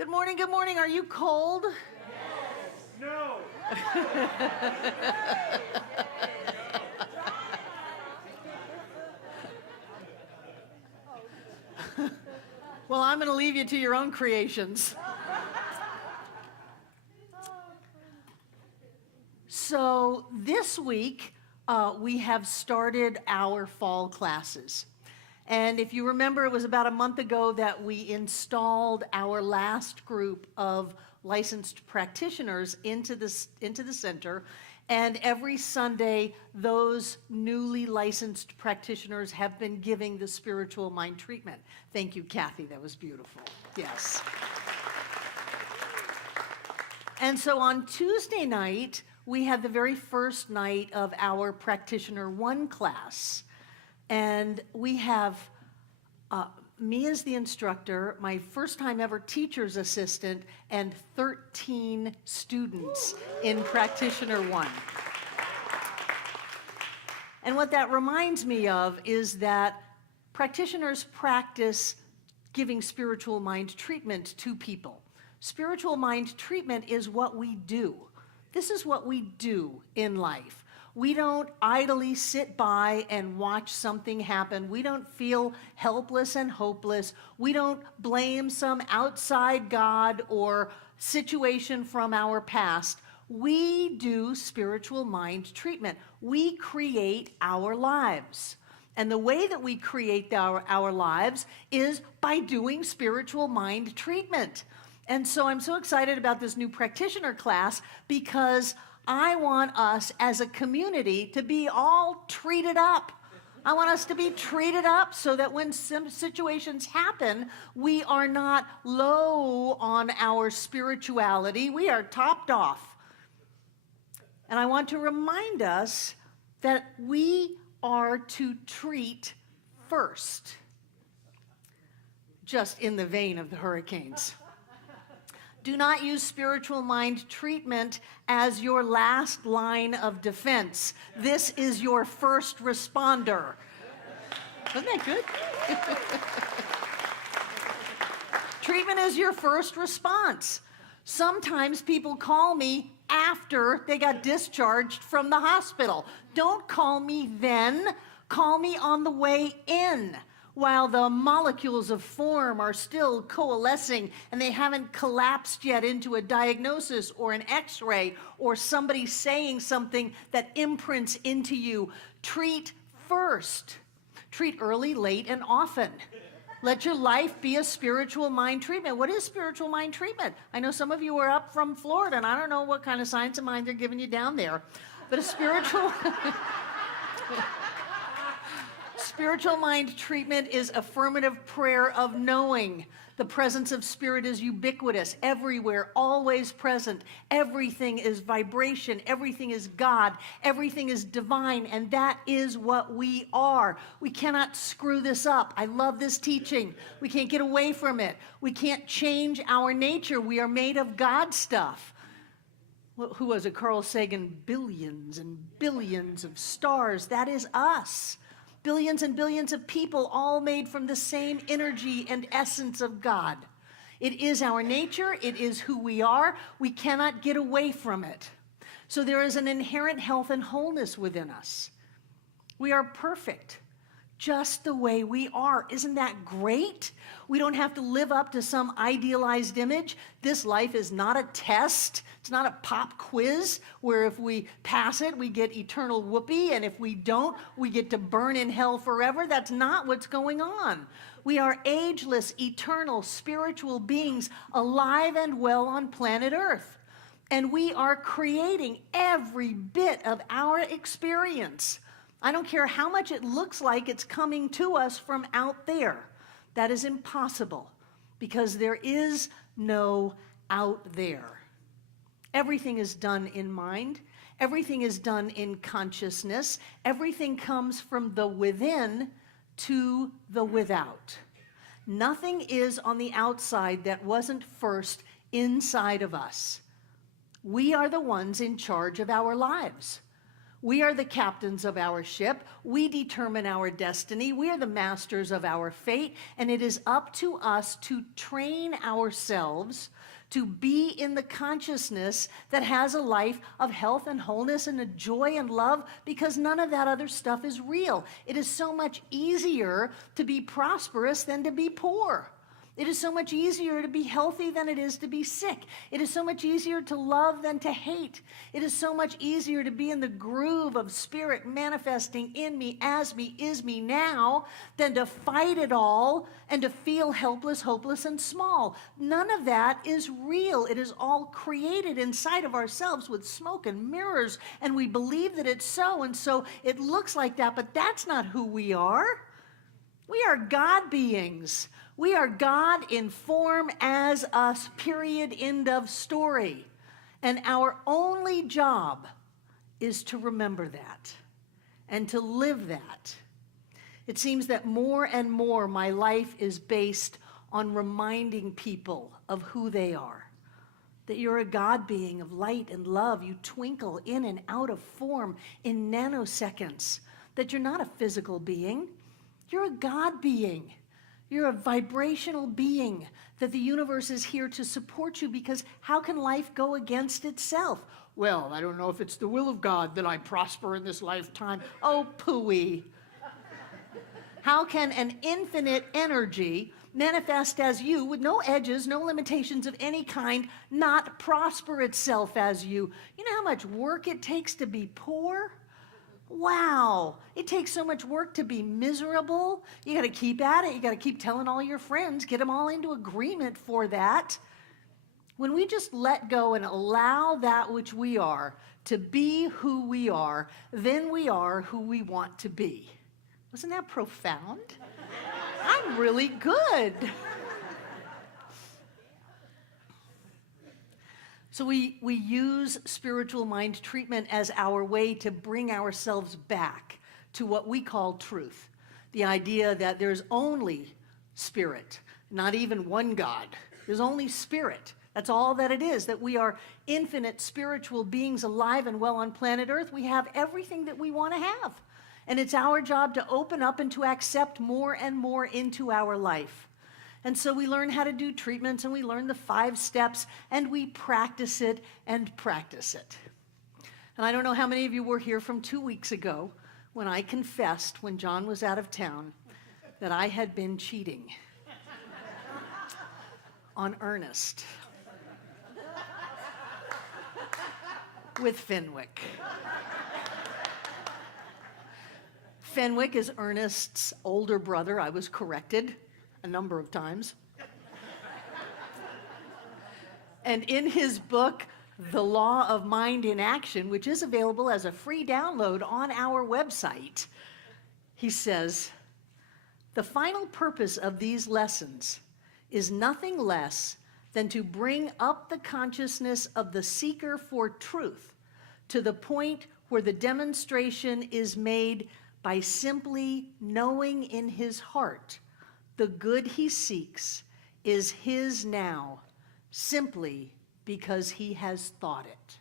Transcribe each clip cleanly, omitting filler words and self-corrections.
Good morning, good morning. Are you cold? No. Well, I'm going to leave you to your own creations. So this week, we have started our fall classes. And if you remember, it was about a month ago that we installed our last group of licensed practitioners into the center. And every Sunday, those newly licensed practitioners have been giving the spiritual mind treatment. Thank you, Kathy. That was beautiful. Yes. And so on Tuesday night, we had the very first night of our Practitioner 1 class. And we have me as the instructor, my first time ever teacher's assistant, and 13 students in Practitioner 1. And what that reminds me of is that practitioners practice giving spiritual mind treatment to people. Spiritual mind treatment is what we do. This is what we do in life. We don't idly sit by and watch something happen. We don't feel helpless and hopeless. We don't blame some outside God or situation from our past. We do spiritual mind treatment. We create our lives. And the way that we create our lives is by doing spiritual mind treatment. And so I'm so excited about this new practitioner class because I want us as a community to be all treated up. I want us to be treated up so that when some situations happen, we are not low on our spirituality. We are topped off. And I want to remind us that we are to treat first, just in the vein of the hurricanes. Do not use spiritual mind treatment as your last line of defense. This is your first responder. Isn't that good? Treatment is your first response. Sometimes people call me after they got discharged from the hospital. Don't call me then. Call me on the way in, while the molecules of form are still coalescing and they haven't collapsed yet into a diagnosis or an x-ray or somebody saying something that imprints into you. Treat first. Treat early, late, and often. Let your life be a spiritual mind treatment. What is spiritual mind treatment? I know some of you are up from Florida, and I don't know what kind of science of mind they're giving you down there. But a spiritual... Spiritual mind treatment is affirmative prayer of knowing. The presence of Spirit is ubiquitous, everywhere, always present. Everything is vibration. Everything is God. Everything is divine, and that is what we are. We cannot screw this up. I love this teaching. We can't get away from it. We can't change our nature. We are made of God stuff. Who was it? Carl Sagan, billions and billions of stars. That is us. Billions and billions of people, all made from the same energy and essence of God. It is our nature. It is who we are. We cannot get away from it. So there is an inherent health and wholeness within us. We are perfect, just the way we are. Isn't that great? We don't have to live up to some idealized image. This life is not a test. It's not a pop quiz where if we pass it, we get eternal whoopee, and if we don't, we get to burn in hell forever. That's not what's going on. We are ageless, eternal, spiritual beings alive and well on planet Earth. And we are creating every bit of our experience. I don't care how much it looks like it's coming to us from out there. That is impossible because there is no out there. Everything is done in mind. Everything is done in consciousness. Everything comes from the within to the without. Nothing is on the outside that wasn't first inside of us. We are the ones in charge of our lives. We are the captains of our ship. We determine our destiny. We are the masters of our fate. And it is up to us to train ourselves to be in the consciousness that has a life of health and wholeness and a joy and love, because none of that other stuff is real. It is so much easier to be prosperous than to be poor. It is so much easier to be healthy than it is to be sick. It is so much easier to love than to hate. It is so much easier to be in the groove of spirit manifesting in me, as me, is me now, than to fight it all and to feel helpless, hopeless, and small. None of that is real. It is all created inside of ourselves with smoke and mirrors, and we believe that it's so, and so it looks like that, but that's not who we are. We are God beings. We are God in form as us, period, end of story. And our only job is to remember that and to live that. It seems that more and more my life is based on reminding people of who they are. That you're a God being of light and love. You twinkle in and out of form in nanoseconds. That you're not a physical being. You're a God being. You're a vibrational being, that the universe is here to support you, because how can life go against itself? Well, I don't know if it's the will of God that I prosper in this lifetime. Oh, pooey. How can an infinite energy manifest as you with no edges, no limitations of any kind, not prosper itself as you? You know how much work it takes to be poor? Wow, it takes so much work to be miserable. You got to keep at it. You got to keep telling all your friends, get them all into agreement for that. When we just let go and allow that which we are to be who we are, then we are who we want to be. Wasn't that profound? I'm really good. So we use spiritual mind treatment as our way to bring ourselves back to what we call truth. The idea that there's only spirit, not even one God. There's only spirit. That's all that it is, that we are infinite spiritual beings alive and well on planet Earth. We have everything that we want to have. And it's our job to open up and to accept more and more into our life. And so we learn how to do treatments, and we learn the 5 steps, and we practice it and practice it. And I don't know how many of you were here from 2 weeks ago when I confessed, when John was out of town, that I had been cheating on Ernest with Fenwick. Fenwick is Ernest's older brother. I was corrected a number of times. And in his book, The Law of Mind in Action, which is available as a free download on our website, he says, the final purpose of these lessons is nothing less than to bring up the consciousness of the seeker for truth to the point where the demonstration is made by simply knowing in his heart the good he seeks is his now, simply because he has thought it.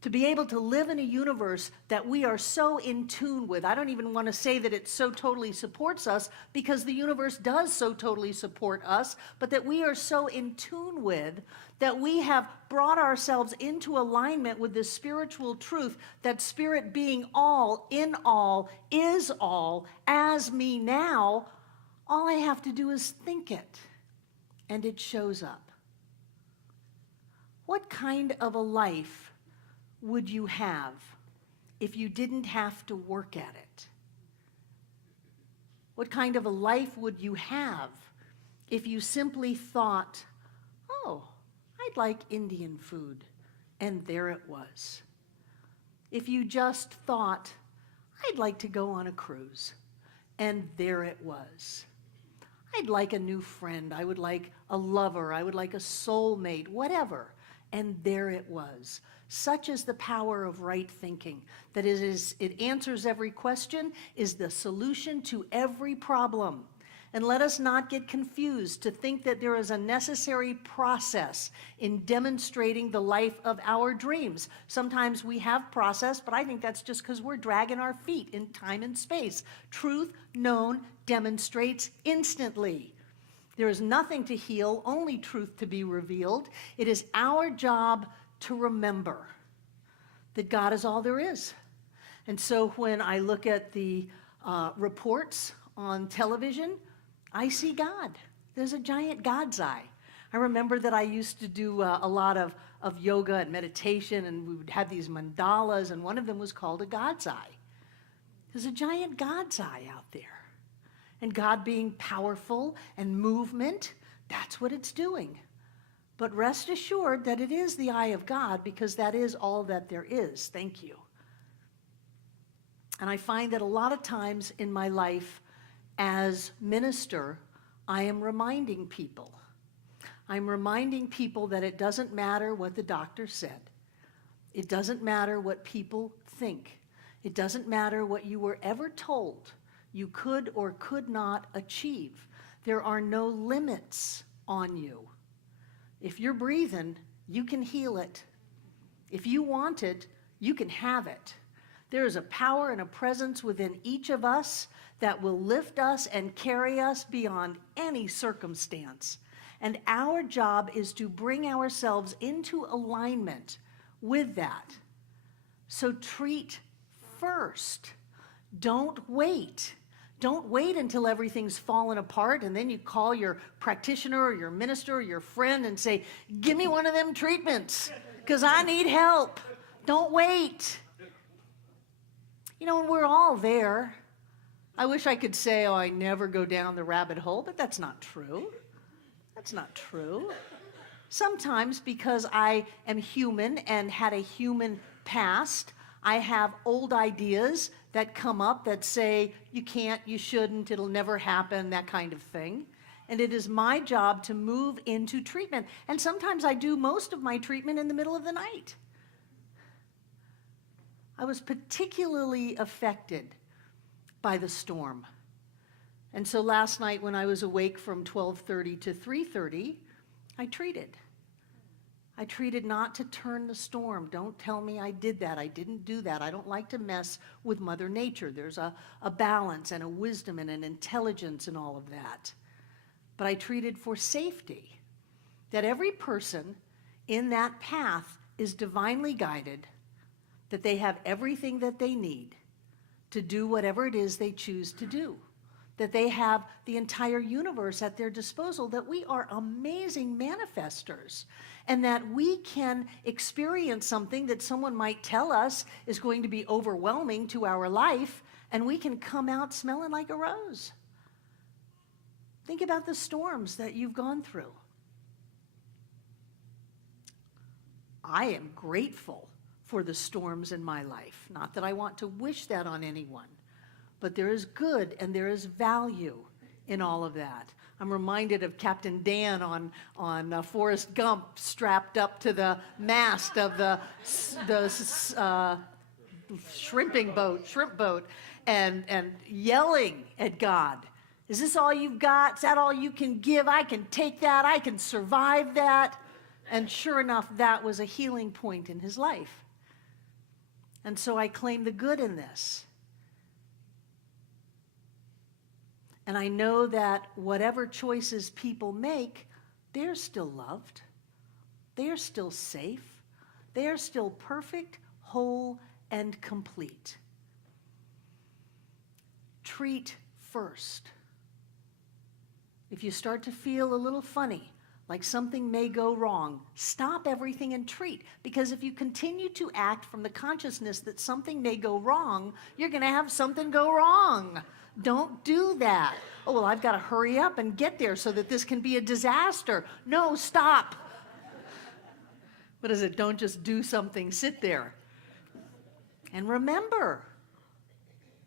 To be able to live in a universe that we are so in tune with. I don't even want to say that it so totally supports us, because the universe does so totally support us, but that we are so in tune with, that we have brought ourselves into alignment with this spiritual truth, that spirit being all, in all, is all, as me now. All I have to do is think it, and it shows up. What kind of a life would you have if you didn't have to work at it? What kind of a life would you have if you simply thought, oh, I'd like Indian food, and there it was? If you just thought, I'd like to go on a cruise, and there it was. I'd like a new friend, I would like a lover, I would like a soulmate, whatever, and there it was. Such is the power of right thinking, that it answers every question, is the solution to every problem. And let us not get confused to think that there is a necessary process in demonstrating the life of our dreams. Sometimes we have process, but I think that's just because we're dragging our feet in time and space. Truth known demonstrates instantly. There is nothing to heal, only truth to be revealed. It is our job to remember that God is all there is. And so when I look at the reports on television, I see God. There's a giant God's eye. I remember that I used to do a lot of yoga and meditation, and we would have these mandalas, and one of them was called a God's eye. There's a giant God's eye out there. And God being powerful and movement, that's what it's doing. But rest assured that it is the eye of God, because that is all that there is. Thank you. And I find that a lot of times in my life as minister, I am reminding people. I'm reminding people that it doesn't matter what the doctor said. It doesn't matter what people think. It doesn't matter what you were ever told you could or could not achieve. There are no limits on you. If you're breathing, you can heal it. If you want it, you can have it. There is a power and a presence within each of us that will lift us and carry us beyond any circumstance. And our job is to bring ourselves into alignment with that. So treat first. Don't wait. Don't wait until everything's fallen apart and then you call your practitioner or your minister or your friend and say, give me one of them treatments because I need help. Don't wait. You know, we're all there. I wish I could say, oh, I never go down the rabbit hole, but that's not true. That's not true. Sometimes because I am human and had a human past, I have old ideas that come up that say, you can't, you shouldn't, it'll never happen, that kind of thing. And it is my job to move into treatment. And sometimes I do most of my treatment in the middle of the night. I was particularly affected by the storm. And so last night when I was awake from 12:30 to 3:30, I treated. I treated not to turn the storm. Don't tell me I did that. I didn't do that. I don't like to mess with Mother Nature. There's a balance and a wisdom and an intelligence and all of that. But I treated for safety, that every person in that path is divinely guided, that they have everything that they need to do whatever it is they choose to do, that they have the entire universe at their disposal, that we are amazing manifestors, and that we can experience something that someone might tell us is going to be overwhelming to our life, and we can come out smelling like a rose. Think about the storms that you've gone through. I am grateful for the storms in my life. Not that I want to wish that on anyone, but there is good and there is value in all of that. I'm reminded of Captain Dan on Forrest Gump, strapped up to the mast of the shrimp boat, and yelling at God, is this all you've got? Is that all you can give? I can take that. I can survive that. And sure enough, that was a healing point in his life. And so I claim the good in this. And I know that whatever choices people make, they're still loved. They are still safe. They are still perfect, whole, and complete. Treat first. If you start to feel a little funny, like something may go wrong, stop everything and treat. Because if you continue to act from the consciousness that something may go wrong, you're going to have something go wrong. Don't do that. Oh, well, I've got to hurry up and get there so that this can be a disaster. No, stop. What is it? Don't just do something, sit there. And remember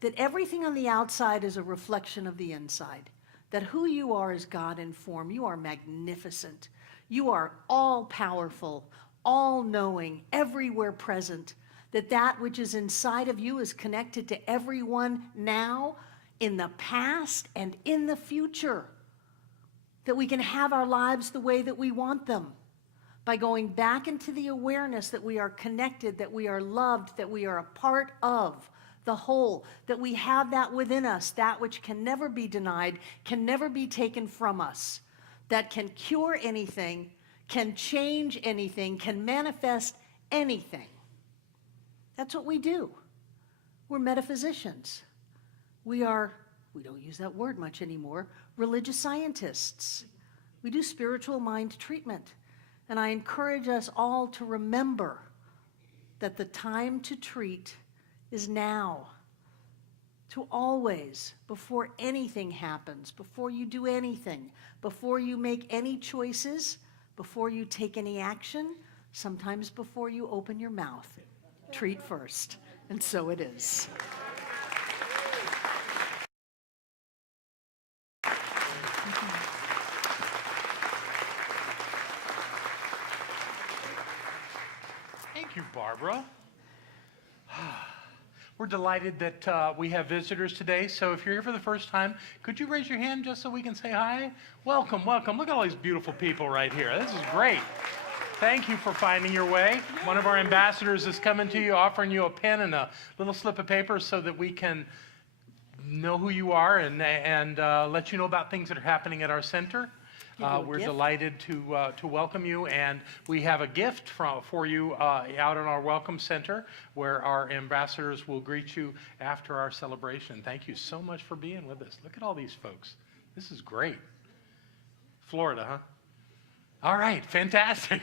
that everything on the outside is a reflection of the inside. That who you are is God in form. You are magnificent. You are all-powerful, all-knowing, everywhere present. That which is inside of you is connected to everyone now in the past and in the future, that we can have our lives the way that we want them by going back into the awareness that we are connected, that we are loved, that we are a part of the whole, that we have that within us, that which can never be denied, can never be taken from us, that can cure anything, can change anything, can manifest anything. That's what we do. We're metaphysicians. We don't use that word much anymore, religious scientists. We do spiritual mind treatment. And I encourage us all to remember that the time to treat is now. To always, before anything happens, before you do anything, before you make any choices, before you take any action, sometimes before you open your mouth, treat first. And so it is. Thank you, Barbara. We're delighted that we have visitors today. So if you're here for the first time, could you raise your hand just so we can say hi? Welcome, welcome. Look at all these beautiful people right here. This is great. Thank you for finding your way. One of our ambassadors is coming to you, offering you a pen and a little slip of paper so that we can know who you are and let you know about things that are happening at our center. We're delighted to welcome you, and we have a gift for you out in our welcome center where our ambassadors will greet you after our celebration. Thank you so much for being with us. Look at all these folks. This is great. Florida, huh? All right, fantastic.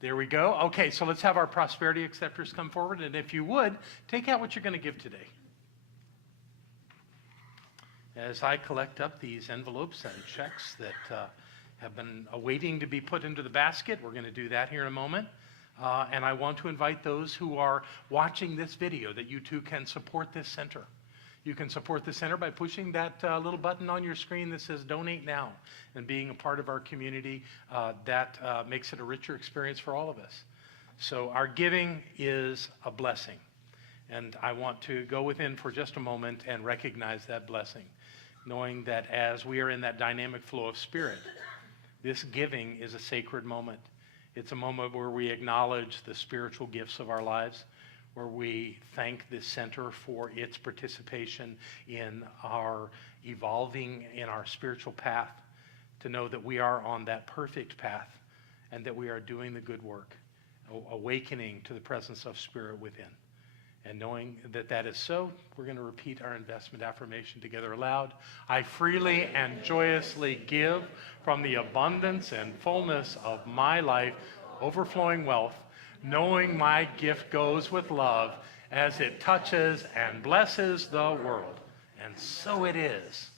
There we go. Okay, so let's have our prosperity acceptors come forward, and if you would, take out what you're going to give today. As I collect up these envelopes and checks that have been awaiting to be put into the basket, we're going to do that here in a moment. And I want to invite those who are watching this video that you too can support this center. You can support the center by pushing that little button on your screen that says Donate Now, and being a part of our community. That makes it a richer experience for all of us. So our giving is a blessing. And I want to go within for just a moment and recognize that blessing, knowing that as we are in that dynamic flow of spirit, this giving is a sacred moment. It's a moment where we acknowledge the spiritual gifts of our lives, where we thank this center for its participation in our evolving in our spiritual path, to know that we are on that perfect path and that we are doing the good work, awakening to the presence of spirit within. And knowing that that is so, we're going to repeat our investment affirmation together aloud. I freely and joyously give from the abundance and fullness of my life, overflowing wealth, knowing my gift goes with love as it touches and blesses the world. And so it is.